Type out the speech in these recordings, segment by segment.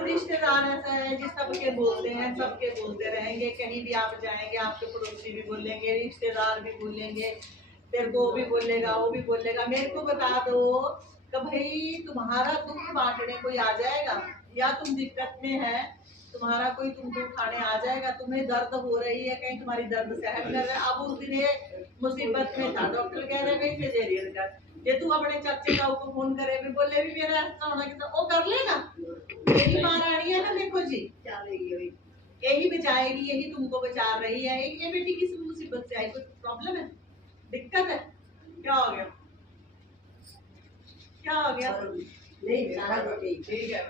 रिश्तेदार ऐसा है जी, सबके बोलते हैं, सबके बोलते रहेंगे। कहीं भी आप जाएंगे आपके पड़ोसी भी बोलेंगे, रिश्तेदार भी बोलेंगे, तेरे को भी बोलेगा, वो भी बोलेगा। मेरे को बता दो कि भाई तुम्हारा दुख बांटने कोई आ जाएगा, या तुम दिक्कत में है, तुम्हारा कोई तुमको उठाने आ जाएगा, तुम्हें दर्द हो रही है, कहीं तुम्हारी दर्द सहन कर रहे। अब उस दिन ये मुसीबत में था, डॉक्टर कह रहे भाई सिजेरियन कर। ये तू अपने चाचे ताऊ को फोन करे भी, बोले भी मेरा ऐसा होना कि वो कर लेगा। यही महारानी है ना, देखो जी, यही बचाएगी, यही तुमको बचा रही है। ये बेटी किस मुसीबत से आई, कोई प्रॉब्लम है, दिक्कत है, क्या हो गया, क्या हो गया? नहीं सारा ठीक है,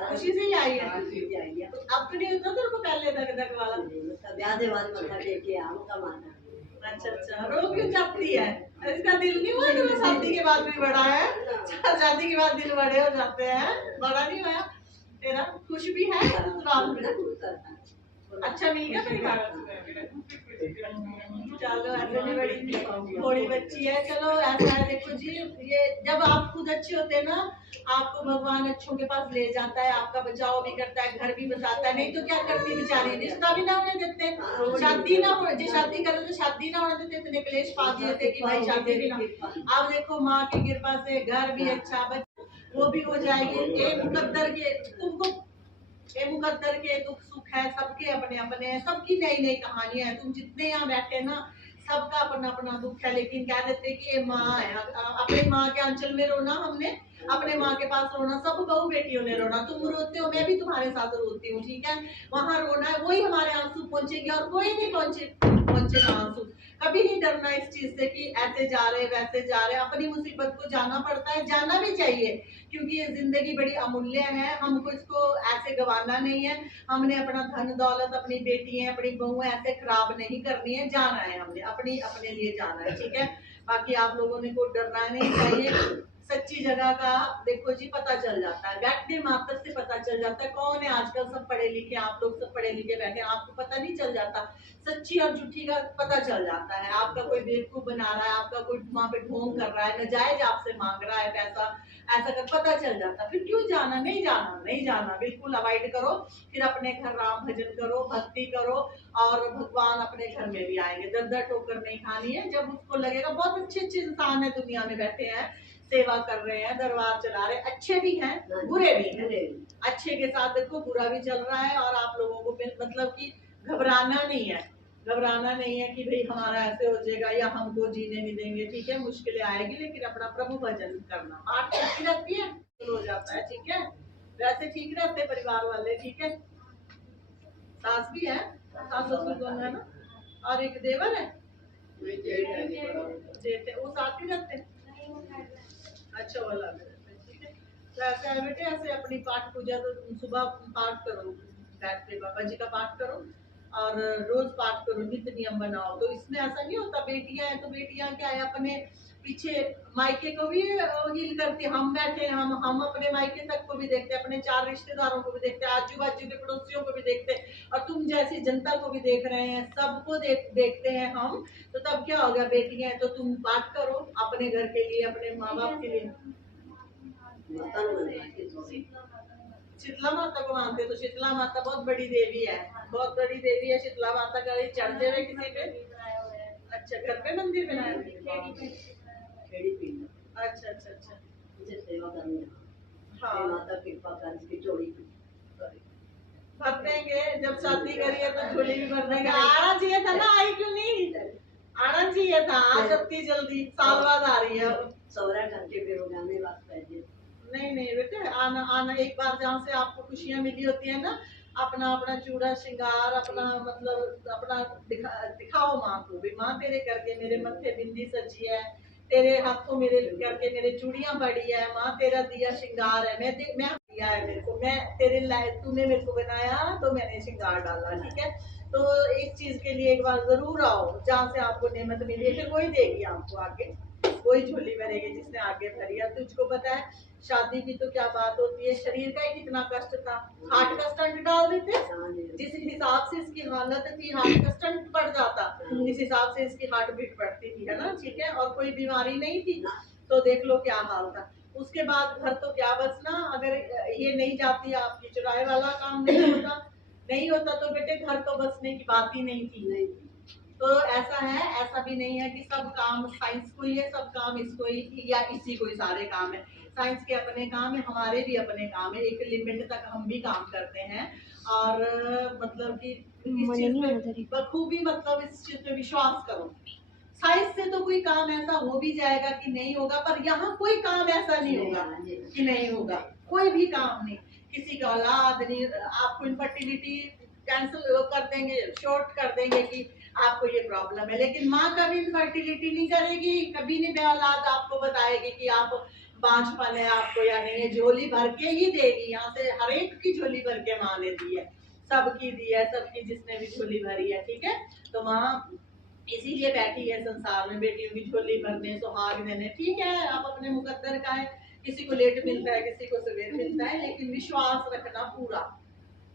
खुशी से ही आई है। तो अब तो नहीं होता तेरे को पहले दग वाला? अच्छा अच्छा, रो क्यों जाती है? इसका दिल नहीं हुआ तेरा शादी के बाद भी बड़ा है? शादी के बाद दिल बड़े हो जाते हैं, बड़ा नहीं हुआ तेरा? खुश भी है अच्छा मिल गया परिवार? चलो ऐसे भी बड़ी थोड़ी बच्ची है। चलो ऐसा है, देखो जी, ये जब आप खुद अच्छे होते हैं ना, आपको भगवान अच्छों के पास ले जाता है, आपका बचाव भी करता है, घर भी बसाता है। नहीं तो क्या करती बेचारी, रिश्ता भी ना होने देते, शादी ना हो, जो शादी करे तो शादी ना होने देते, इतने क्लेश पा दिए थे कि भाई शादी भी ना। अब देखो माँ की कृपा से घर भी अच्छा, वो भी हो जाएगी। एक मुकद्दर के तुमको, ये मुकद्दर के दुख सुख है, सबके अपने अपने हैं, सबकी नई नई कहानियां हैं। तुम जितने यहाँ बैठे ना, सबका अपना अपना दुख है, लेकिन कह देते कि ये माँ है। अपनी माँ के आंचल में रोना, हमने अपने माँ के पास रोना, सब बहू बेटियों ने रोना। तुम रोते हो, मैं भी तुम्हारे साथ रोती हूँ, ठीक है? वहाँ रोना है, वही हमारे आंसू पहुंचेंगे, और कोई नहीं पहुंचेगा आंसू। कभी नहीं डरना इस चीज से कि ऐसे जा रहे वैसे जा रहे। अपनी मुसीबत को जाना पड़ता है, जाना भी चाहिए, क्योंकि ये जिंदगी बड़ी अमूल्य है, हमको इसको ऐसे गंवाना नहीं है। हमने अपना धन दौलत, अपनी बेटी है, अपनी बहू ऐसे खराब नहीं करनी है, जाना है हमने, अपने लिए जाना है, ठीक है? बाकी आप लोगों ने को डरना नहीं चाहिए। सच्ची जगह का देखो जी पता चल जाता है, बैठने मात्र से पता चल जाता है कौन है। आजकल सब पढ़े लिखे, आप लोग सब पढ़े लिखे बैठे, आपको पता नहीं चल जाता, सच्ची और झूठी का पता चल जाता है। आपका कोई बेवकूफ बना रहा है, आपका कोई वहां पे ढोंग कर रहा है, नजायज आपसे मांग रहा है पैसा, ऐसा कर पता चल जाता। फिर क्यों जाना? नहीं जाना, नहीं जाना, बिल्कुल अवॉइड करो। फिर अपने घर राम भजन करो, भक्ति करो, और भगवान अपने घर में भी आएंगे। दर दर ठोकर नहीं खानी है। जब उसको लगेगा बहुत अच्छे अच्छे इंसान है दुनिया में बैठे हैं, सेवा कर रहे हैं, दरबार चला रहे, अच्छे भी हैं बुरे भी हैं। अच्छे के साथ देखो बुरा भी चल रहा है, और आप लोगों को मतलब कि घबराना नहीं है, घबराना नहीं है कि भाई हमारा ऐसे हो जाएगा या हमको जीने नहीं देंगे, ठीक है? मुश्किलें आएगी, लेकिन अपना प्रभु भजन करना, पाठ करती रहती है, हो जाता है, ठीक है? वैसे ठीक रहते परिवार वाले, ठीक है? सास भी है, सास ससुर दोनों है ना, और एक देवर है, जेठ है, वो साथ ही रहते हैं। अच्छा वाला, ठीक है? तो ऐसा है बेटे, ऐसे अपनी पाठ पूजा तो सुबह पाठ करो, बैठ के बाबा जी का पाठ करो, और रोज पाठ करो, नित्य नियम बनाओ। तो इसमें ऐसा नहीं होता, बेटियां हैं तो बेटियां क्या है, अपने पीछे मायके को भी हील करती है। हम बैठे, हम अपने मायके तक को भी देखते हैं, अपने 4 रिश्तेदारों को भी देखते हैं, आजू बाजू के पड़ोसियों को भी देखते हैं, और तुम जैसी जनता को भी देख रहे हैं, सबको देखते हैं हम। तो तब क्या हो गया, बेटियां हैं तो तुम पाठ करो अपने घर के लिए, अपने माँ बाप के लिए। शीतला माता को मानते तो शीतला माता बहुत बड़ी देवी है, बहुत बड़ी देवी है शीतला माता का। चढ़ते हुए किसी पे? अच्छा, घर पे मंदिर बनाया? अच्छा अच्छा अच्छा, सेवा करनी, हाँ माता कृपा कर, इसकी चोरी भर देंगे। जब शादी करी है तो झोली भी भर देंगे। आना चाहिए था ना, आई क्यों नहीं? आना चाहिए था, आज इतनी जल्दी, साल बाद आ रही है। सौरा करके फिर जाने वास्ते नहीं नहीं बेटे, आना आना एक बार, जहाँ से आपको खुशियाँ मिली होती है ना, अपना अपना चूड़ा श्रृंगार, अपना मतलब अपना दिखाओ माँ को भी। माँ तेरे करके मेरे मत्थे बिंदी सजी है, तेरे हाथों मेरे करके मेरे चूड़ियां बड़ी है, माँ तेरा दिया श्रृंगार है, मैं दिया है मेरे को, मैं तेरे लायक, तूने मेरे को बनाया तो मैंने श्रृंगार डाला, ठीक है? तो इस चीज के लिए एक बार जरूर आओ, जहाँ से आपको नेमत मिली है, फिर वही देगी आपको आगे, वही झोली भरेगी जिसने आगे भरी है। तुझको पता है शादी की तो क्या बात होती है, शरीर का ही कितना कष्ट था, हार्ट का स्टंट डाल देते, जिस हिसाब से इसकी हालत थी, हार्ट का स्टंट पड़ जाता, इस हिसाब से इसकी हार्ट बीट बढ़ती थी, है ना, ठीक है? और कोई बीमारी नहीं थी, तो देख लो क्या हाल था। उसके बाद घर तो क्या बसना, अगर ये नहीं जाती आपकी चुराए वाला काम नहीं होता तो बेटे घर तो बसने की बात ही नहीं थी। तो ऐसा है, ऐसा भी नहीं है कि सब काम साइंस को ही है, सब काम इसको ही या इसी को ही सारे काम है। साइंस के अपने काम है, हमारे भी अपने काम है, एक लिमिट तक हम भी काम करते हैं। और मतलब कि इस चीज पे बखूबी, मतलब इस चीज पे विश्वास करो। साइंस से तो कोई काम ऐसा हो भी जाएगा कि नहीं होगा, पर यहाँ कोई काम ऐसा नहीं होगा कि नहीं होगा, कोई भी काम नहीं। किसी का औलाद नहीं, आपको इनफर्टिलिटी कैंसिल कर देंगे, शॉर्ट कर देंगे कि आपको ये प्रॉब्लम है, लेकिन माँ कभी इनफर्टिलिटी नहीं करेगी, कभी नहीं औलाद आपको बताएगी कि आप बांझपन है आपको या नहीं है, झोली भर के ही देगी। यहाँ से हर एक की झोली भर के माँ ने दी है, सबकी दी है, सबकी जिसने भी झोली भरी है, ठीक है। तो माँ इसीलिए बैठी है संसार में, बेटियों की झोली भरने, सुहाग देने, ठीक है। आप अपने मुकद्दर का है, किसी को लेट मिलता है, किसी को सवेर मिलता है, लेकिन विश्वास रखना पूरा।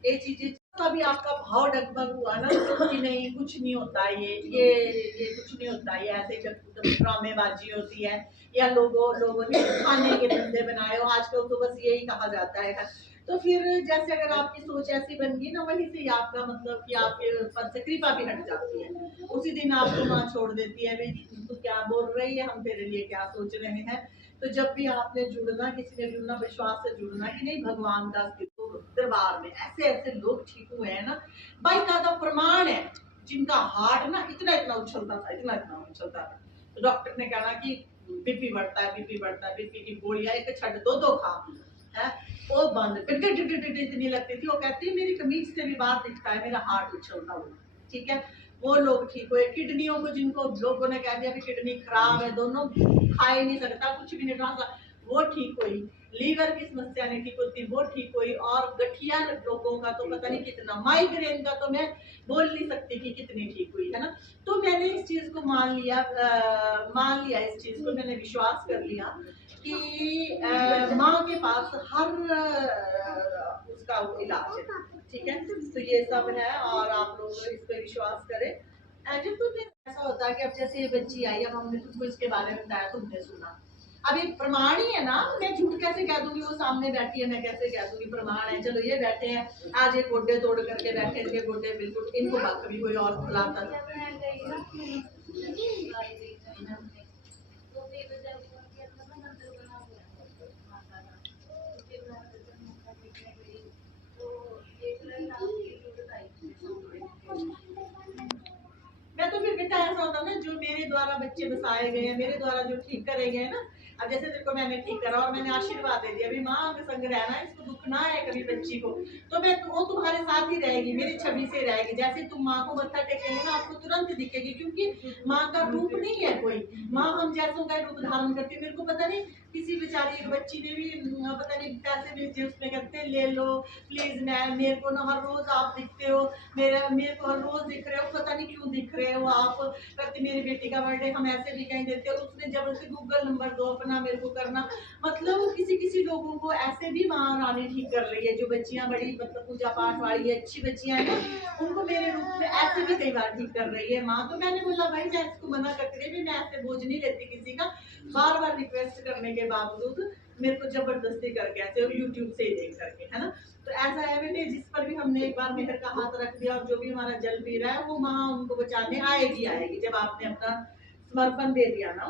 ये चीजें कभी आपका भाव डगमग हुआ ना कि नहीं कुछ नहीं होता, ये कुछ नहीं होता, ये ऐसे ड्रामेबाजी होती है, या लोगों ने खाने के धंधे बनाए हो, आजकल तो बस यही कहा जाता है। तो फिर जैसे अगर आपकी सोच ऐसी बन गई ना, वहीं से आपका मतलब कि आपके ऊपर से कृपा भी हट जाती है। उसी दिन आपको माँ छोड़ देती है, भाई तू क्या बोल रही है, हम तेरे लिए क्या सोच रहे हैं। तो जब भी आपने जुड़ना, किसी ने जुड़ना, विश्वास से जुड़ना कि नहीं भगवान का दरबार में ऐसे ऐसे लोग ठीक हुए हैं ना, बाकायदा प्रमाण है, जिनका हार्ट ना इतना इतना उछलता था, इतना इतना उछलता था। तो डॉक्टर ने कहा कि बीपी बढ़ता है, बीपी बढ़ता है, बीपी की गोलियां एक छड़ दो खा है, वो बंद इतनी लगती थी। वो कहती है मेरी कमीज से भी बाहर दिखता है मेरा हार्ट उछलता हुआ, ठीक है। वो लोग ठीक हुए। किडनियों को जिनको लोगों ने कह दिया कि किडनी खराब है, दोनों खा ही नहीं सकता, कुछ भी नहीं खा, वो ठीक हुई। लीवर की समस्या नहीं ठीक होती, वो ठीक हुई। और गठिया लोगों का तो पता नहीं कितना, माइग्रेन का तो मैं बोल नहीं सकती कि कितनी ठीक हुई है ना। तो मैंने इस चीज को मान लिया, इस चीज को मैंने विश्वास कर लिया कि माँ के पास हर उसका इलाज है, ठीक है। तो ये सब है, और आप लोग इस पे विश्वास करें। जब तुमने ऐसा होता है कि अब जैसे ये बच्ची आई, अब हमने तुमको इसके बारे में बताया, तुमने सुना, अब ये प्रमाण ही है ना, मैं झूठ कैसे कह दूंगी, वो सामने बैठी है, मैं कैसे कह दूंगी, प्रमाण है। चलो ये बैठे हैं, आज एक गोड्डे तोड़ करके बैठे, इनके गोड्डे बिल्कुल, इनको बात कभी कोई और खुलाता मैं तो फिर बेटा ऐसा होता ना, जो मेरे द्वारा बच्चे बसाए गए हैं, मेरे द्वारा जो ठीक करे गए ना, अब जैसे तेरे को मैंने ठीक करा और मैंने आशीर्वाद दे दिया, अभी माँ के संग रहना, इसको दुख ना है कभी बच्ची को, तो मैं वो तुम्हारे साथ ही रहेगी, मेरी छवि से रहेगी। जैसे तुम माँ को मत्था टेकेंगे ना, आपको तुरंत दिखेगी, क्योंकि माँ का रूप नहीं है कोई, माँ हम जैसों का रूप धारण करती है। मेरे को पता नहीं किसी बेचारी एक बच्ची ने भी पता नहीं पैसे भेजे, उसमें कहते ले लो प्लीज मैम, मेरे को ना हर रोज आप दिखते हो, मेरे को हर रोज दिख रहे हो, पता नहीं क्यों दिख रहे हो आप, कहते मेरी बेटी का बर्थडे हम ऐसे भी कहीं देते हो। उसने जबरदस्ती गूगल नंबर दो अपना, मेरे को करना, मतलब किसी लोगों को ऐसे भी माँ रानी ठीक कर रही है, जो बच्चियां बड़ी मतलब पूजा पाठ वाली है, अच्छी बच्चियां है ना, उनको मेरे रूप में ऐसे भी कई बार ठीक कर रही है माँ। तो मैंने बोला भाई मैं इसको मना करती रही, मैं ऐसे बोझ नहीं लेती किसी का, बार बार रिक्वेस्ट करने के बावजूद मेरे को जबरदस्ती करके ऐसे यूट्यूब से ही देख करके, है ना। तो ऐसा है बेटे, जिस पर भी हमने एक बार मेहर का हाथ रख दिया, और जो भी हमारा जल पी रहा है, वो माँ उनको बचाने आएगी जब आपने अपना समर्पण दे दिया ना।